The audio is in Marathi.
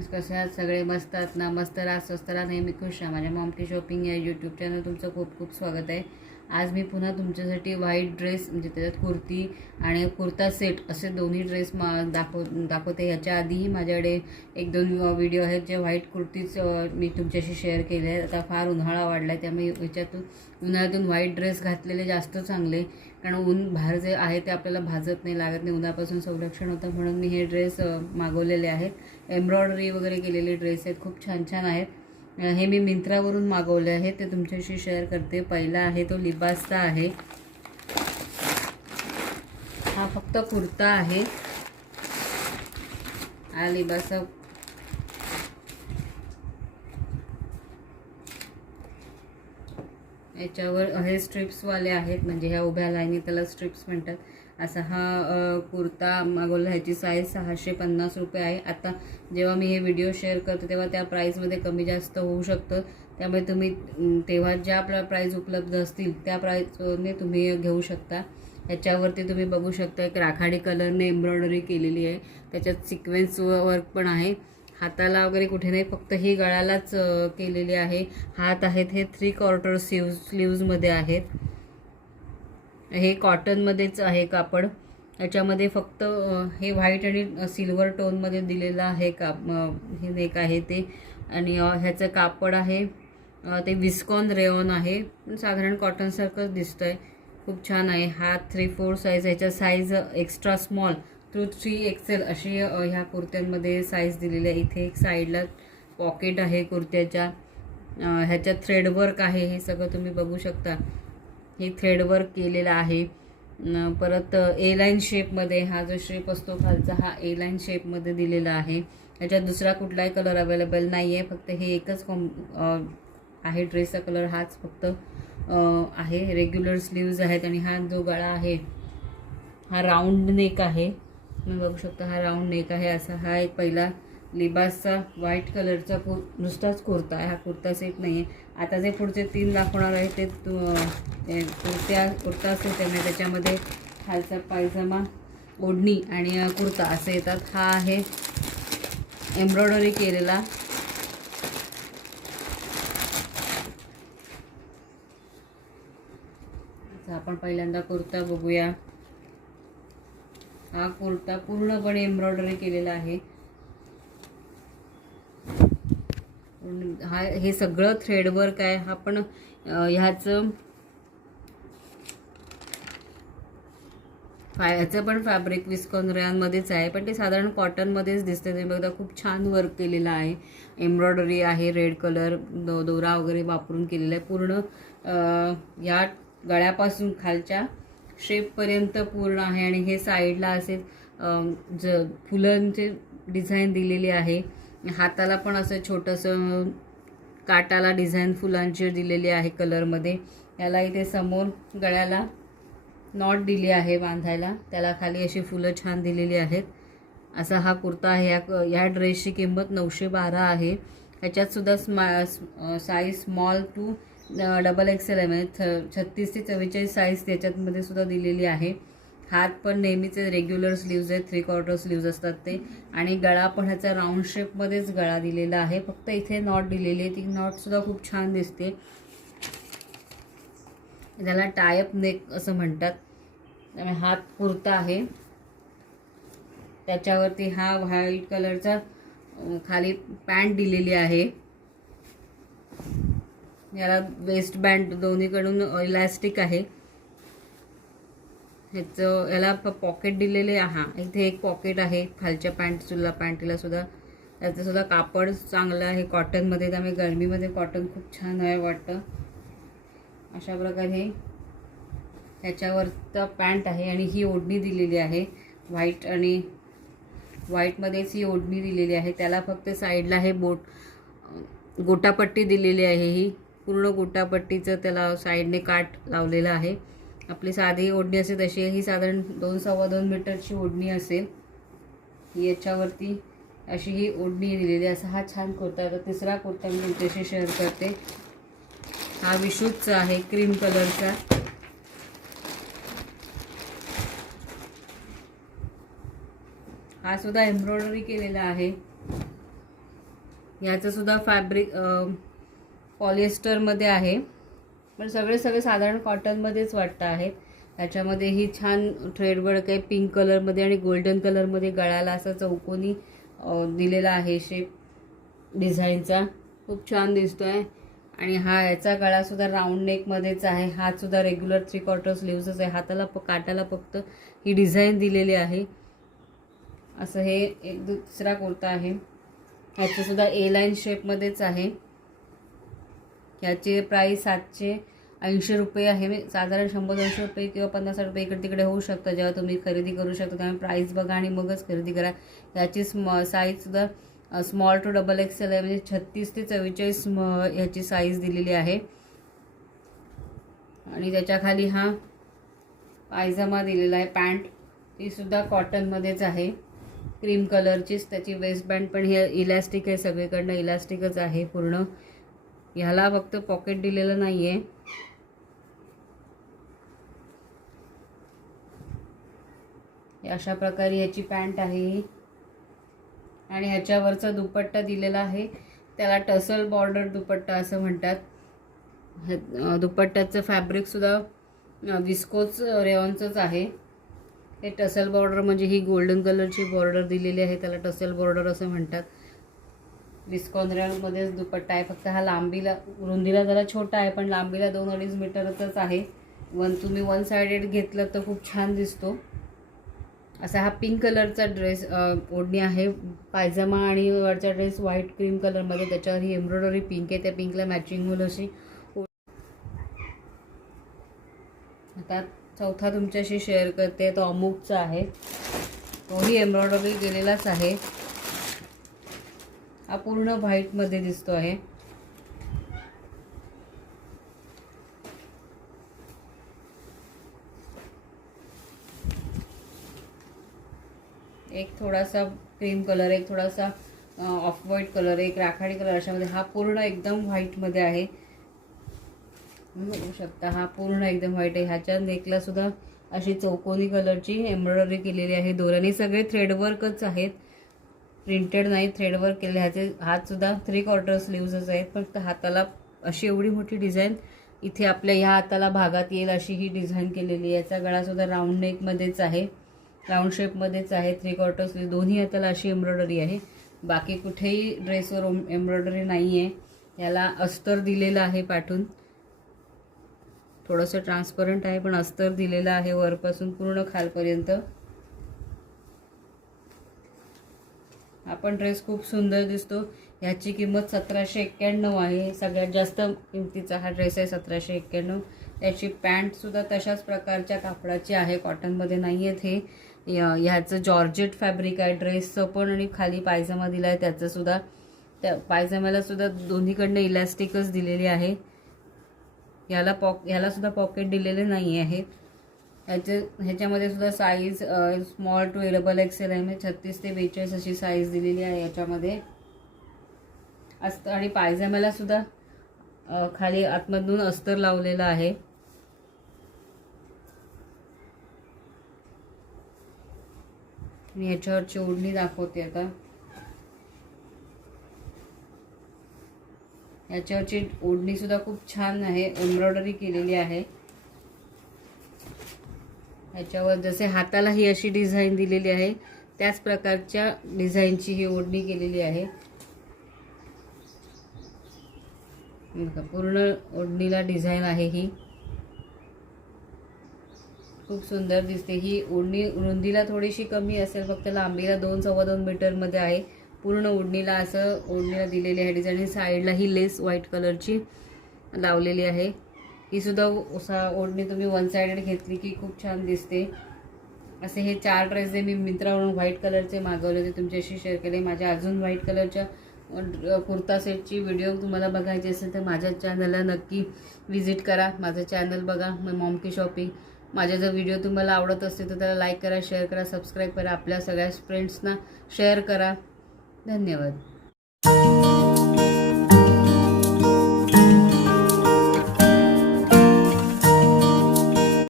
फ्रेंड्स, कसे आहात सगळे? मस्त आहात ना? मस्त राहा, स्वस्त राहा, नेहमी खुश राहा. माझ्या मॉमटी शॉपिंग या यूट्यूब चॅनल तुमचं खूप खूप स्वागत आहे. आज मी पुन्हा तुमच्यासाठी व्हाईट ड्रेस म्हणजे त्याच्यात कुर्ती आणि कुर्ता सेट असे दोन्ही ड्रेस दाखवते. याच्या आधीही माझ्याकडे एक दोन व्हिडिओ आहेत जे व्हाईट कुर्तीच मी तुमच्याशी शेअर केले आहेत. आता फार उन्हाळा वाढला आहे त्यामुळे उन्हाळ्यातून व्हाईट ड्रेस घातलेले जास्त चांगले, कारण ऊन बाहेर जे आहे ते आपल्याला भाजत नाही, लागत नाही, उन्हापासून संरक्षण होतं. म्हणून मी हे ड्रेस मागवलेले आहेत. एम्ब्रॉयडरी वगैरे केलेले ड्रेस आहेत, खूप छान छान आहेत. हे मी मिंत्रावरून मागवले आहे, ते तुमच्याशी शेअर करते. पहिला आहे तो लिबासचा आहे. हा फक्त कुर्ता आहे. हा लिबासचा याच्यावर हे स्ट्रिप्सवाले आहेत, म्हणजे ह्या उभ्या लाईनी त्याला स्ट्रिप्स म्हणतात. असा हा कुर्ता मागवला. ह्याची साईज 650 रुपये आहे. आता जेव्हा मी हे व्हिडिओ शेअर करते तेव्हा त्या प्राईसमध्ये कमी जास्त होऊ शकतं, त्यामुळे तुम्ही तेव्हा ज्या आपल्या प्राईस उपलब्ध असतील त्या प्राईसने तुम्ही घेऊ शकता. ह्याच्यावरती तुम्ही बघू शकता एक राखाडी कलरने एम्ब्रॉयडरी केलेली आहे. त्याच्यात सिक्वेन्स वर्क पण आहे. हाताला वगैरे कुठे नाही, फक्त ही गळ्यालाच केलेली आहे. हात आहेत हे 3/4 स्लीव्जमध्ये आहेत. हे कॉटनमध्येच आहे कापड. याच्यामध्ये फक्त हे व्हाईट आणि सिल्वर टोनमध्ये दिलेलं आहे हे नेक आहे ते. आणि ह्याचं कापड आहे ते विस्कॉन रेयॉन आहे, साधारण कॉटनसारखंच दिसतं आहे. खूप छान आहे. हा 3/4 साईज. ह्याच्या size extra small to 3XL अशी ह्या कुर्त्यांमध्ये साईज दिलेली आहे. इथे एक साईडला पॉकेट आहे कुर्त्याच्या. ह्याच्यात थ्रेडवर्क आहे, हे सगळं तुम्ही बघू शकता. हे थ्रेडवर्क केलेलं आहे. परत ए लाईन शेपमध्ये हा जो शेप असतो खालचा, हा ए लाईन शेपमध्ये दिलेला आहे. ह्याच्यात दुसरा कुठलाही कलर अवेलेबल नाही आहे, फक्त हे एकच आहे. ड्रेसचा कलर हाच फक्त आहे. रेग्युलर स्लीव्ज आहेत. आणि हा जो गळा आहे हा राऊंड नेक आहे, तुम्ही बघू शकता. हा राऊंड नेक आहे. असा हा एक पहिला लिबासचा व्हाईट कलरचा नुसताच कुर्ता आहे. हा कुर्ता सेट नाही आहे. आता जे पुढचे 3 दाखवणार आहे ते कुर्ता सेट आहे. त्याच्यामध्ये खालचा पायजमा, ओढणी आणि कुर्ता असे येतात. हा आहे एम्ब्रॉयडरी केलेला. आपण पहिल्यांदा कुर्ता बघूया. हा कुर्ता पूर्णपणे एम्ब्रॉयडरी केलेला आहे. हे सगळं थ्रेडवर्क आहे. हा पण ह्याचं पण फॅब्रिक विस्कॉन रेयॉनमध्येच आहे, पण ते साधारण कॉटनमध्येच दिसते. तुम्ही बघता खूप छान वर्क केलेलं आहे. एम्ब्रॉयडरी आहे, रेड कलर दोरा वगैरे वापरून केलेला आहे. पूर्ण या गळ्यापासून खालच्या शेपपर्यंत पूर्ण आहे. आणि हे साईडला असे फुलांचे डिझाईन दिलेली आहे. हाताला पण असं छोटंसं काटाला डिझाईन फुलांची दिलेली आहे कलरमध्ये. याला इथे समोर गळ्याला नॉट दिली आहे बांधायला, त्याला खाली अशी फुलं छान दिलेली आहेत. असा हा कुर्ता आहे. ह्या ड्रेसची किंमत 912 आहे. ह्याच्यातसुद्धा साईज स्मॉल टू XXL आहे, म्हणजे 36 ते 44 साईज त्याच्यातमध्ये सुद्धा दिलेली आहे. हात पण नेहमीचे रेग्युलर स्लीव्ज आहेत, 3/4 स्लीव्ज असतात ते. आणि गळा पण ह्याचा राऊंड शेपमध्येच गळा दिलेला आहे, फक्त इथे नॉट दिलेली आहे. ती नॉटसुद्धा खूप छान दिसते. त्याला टायअप नेक असं म्हणतात. त्यामुळे हात कुर्ता आहे. त्याच्यावरती हा व्हाईट कलरचा खाली पॅन्ट दिलेली आहे. याला वेस्ट बँड दोन्हीकडून इलास्टिक आहे. याला पॉकेट दिलेले. हा इथे एक पॉकेट आहे खालच्या पॅन्टीला सुद्धा. त्याचं सुद्धा कापड चांगलं आहे, कॉटनमध्ये, त्यामुळे गरमीमध्ये कॉटन खूप छान आहे वाटतं. अशा प्रकारे ह्याच्यावरचा पॅन्ट आहे. आणि ही ओढणी दिलेली आहे व्हाईट, आणि व्हाईटमध्येच ही ओढणी दिलेली आहे. त्याला फक्त साईडला हे गोटापट्टी दिलेली आहे. ही पूर्ण गोटापट्टीचं त्याला साईडने काठ लावलेलं आहे. आपली साधी ओढणी असेल तशी ही साधारण 2-2.25 मीटरची ओढणी असेल. ही याच्यावरती अशी ही ओढणी दिलेली. असा हा छान कुर्ता. आता तिसरा कुर्ता मी तुमच्याशी शेअर करते. हा विशूचा आहे, क्रीम कलरचा. हा सुद्धा एम्ब्रॉयडरी केलेला आहे. ह्याचं सुद्धा फॅब्रिक पॉलिएस्टरमध्ये आहे, पण सगळे साधारण कॉटनमध्येच वाटतं आहेत. त्याच्यामध्ये ही छान थ्रेडवर्क आहे पिंक कलरमध्ये आणि गोल्डन कलरमध्ये. गळ्याला असा चौकोनी दिलेला आहे शेप डिझाईनचा, खूप छान दिसतो आहे. आणि हा याचा गळासुद्धा राऊंड नेकमध्येच आहे. हातसुद्धा रेग्युलर 3/4 स्लीव्सच आहे. हाताला काटाला फक्त ही डिझाईन दिलेली आहे. असं हे एक दुसरा कुर्ता आहे. ह्याचंसुद्धा ए लाईन शेपमध्येच आहे. ह्याची प्राईस 780 रुपये आहे. साधारण 100-200 रुपये किंवा 50 रुपये इकडे तिकडे होऊ शकतं जेव्हा तुम्ही खरेदी करू शकता. त्यामुळे प्राईस बघा आणि मगच खरेदी करा. ह्याची साईजसुद्धा स्मॉल टू XXL आहे, म्हणजे 36 ते 44 ह्याची साईज दिलेली आहे. आणि त्याच्याखाली हा पायजामा दिलेला आहे. पॅन्ट तीसुद्धा कॉटनमध्येच आहे, क्रीम कलरचीच. त्याची वेस्टबँड पण हे इलॅस्टिक आहे, सगळीकडनं इलॅस्टिकच आहे पूर्ण. ह्याला फक्त पॉकेट दिलेलं नाही आहे. अशा प्रकारे ह्याची पॅन्ट आहे. आणि ह्याच्यावरचा दुपट्टा दिलेला आहे, त्याला टसल बॉर्डर दुपट्टा असं म्हणतात. दुपट्ट्याचं फॅब्रिकसुद्धा विस्कोच रेऑनचंच आहे. हे टसल बॉर्डर म्हणजे ही गोल्डन कलरची बॉर्डर दिलेली आहे, त्याला टसल बॉर्डर असं म्हणतात. विस्कॉन रेऑनमध्येच दुपट्टा आहे. फक्त हा लांबीला रुंदीला जरा छोटा आहे, पण लांबीला 2-2.5 मीटरच आहे. तुम्ही 1 साइडेड घेतलं तर खूप छान दिसतो. असा हा पिंक कलरचा ड्रेस ओढणी आहे. पायजामा आणि वरचा ड्रेस व्हाईट क्रीम कलरमध्ये, त्याच्यावर ही एम्ब्रॉयडरी पिंक आहे, त्या पिंकला मॅचिंग होईल अशी. आता चौथा तुमच्याशी शेअर करते, तो अमुकचा आहे. तोही एम्ब्रॉयडरी केलेलाच आहे. हा पूर्ण व्हाईटमध्ये दिसतो आहे. एक थोडासा क्रीम कलर, एक थोडासा ऑफ व्हाईट कलर, एक राखाडी कलर, अशामध्ये हा पूर्ण एकदम व्हाईटमध्ये आहे. बघू शकता हा पूर्ण एकदम व्हाईट आहे. ह्याच्या नेकला सुद्धा अशी चौकोनी कलरची एम्ब्रॉयडरी केलेली आहे दोऱ्याने. सगळे थ्रेडवर्कच आहेत, प्रिंटेड नाही, थ्रेडवर्क केले. ह्याचे हातसुद्धा 3/4 स्लीव्सच आहेत. फक्त हाताला अशी एवढी मोठी डिझाईन इथे आपल्या ह्या हाताला भागात येईल अशी ही डिझाईन केलेली आहे. याचा गळासुद्धा राऊंड नेकमध्येच आहे, राऊंड शेपमध्येच आहे. 3/4 स्लीव दोन्ही हाताला अशी एम्ब्रॉयडरी आहे. बाकी कुठेही ड्रेसवर एम्ब्रॉयडरी नाही आहे. याला अस्तर दिलेलं आहे पाठून, थोडंसं ट्रान्सपरंट आहे पण अस्तर दिलेलं आहे वरपासून पूर्ण खालपर्यंत. हा पण ड्रेस खूप सुंदर दिसतो. ह्याची किंमत 1791 आहे. सगळ्यात जास्त किमतीचा हा ड्रेस आहे, 1791. त्याची पॅन्टसुद्धा तशाच प्रकारच्या कापडाची आहे, कॉटनमध्ये नाही आहेत. हे ह्याचं जॉर्जेट फॅब्रिक आहे ड्रेसचं पण, आणि खाली पायजामा दिला आहे त्याचंसुद्धा. त्या पायजाम्याला सुद्धा दोन्हीकडनं इलॅस्टिकच दिलेली आहे. ह्याला सुद्धा पॉकेट दिलेले नाही आहेत. ह्याच्यामध्ये सुद्धा साईज स्मॉल टू XXL आहे, म्हणजे 36 ते 42 अशी साईज दिलेली आहे याच्यामध्ये असतं. आणि पायजाम्याला सुद्धा खाली आतमधून अस्तर लावलेला आहे. मी ह्याच्यावरची ओढणी दाखवते आता. याच्यावरची ओढणी सुद्धा खूप छान आहे, एम्ब्रॉयडरी केलेली आहे. ह्याच्यावर जसे हाताला ही अशी डिझाईन दिलेली आहे त्याच प्रकारच्या डिझाईनची ही ओढणी केलेली आहे. पूर्ण ओढणीला डिझाईन आहे ही, खूप सुंदर दिसते. ही ओढणी रुंदीला थोडीशी कमी असेल, फक्त लांबीला 2-2.25 मीटरमध्ये आहे. पूर्ण ओढणीला असं ओढणीला दिलेली आहे डिझाईन. साईडला ही लेस व्हाईट कलरची लावलेली आहे. ही सुद्धा ओढणी तुम्ही 1 साइडेड घेतली की खूप छान दिसते. असे हे 4 ड्रेस मी मिंत्रावरून व्हाईट कलरचे मागवले होते, तुमच्याशी शेअर केले. माझ्या अजून व्हाईट कलरच्या कुर्ता सेटची व्हिडिओ तुम्हाला बघायची असेल तर माझ्या चॅनलला नक्की विजिट करा. माझं चॅनल बघा, मॉमकी शॉपिंग. माझे जर व्हिडिओ तुम्हाला आवडत असतील तर त्याला लाईक करा, शेअर करा, सबस्क्राईब करा, आपल्या सगळ्या फ्रेंड्सना शेअर करा. धन्यवाद.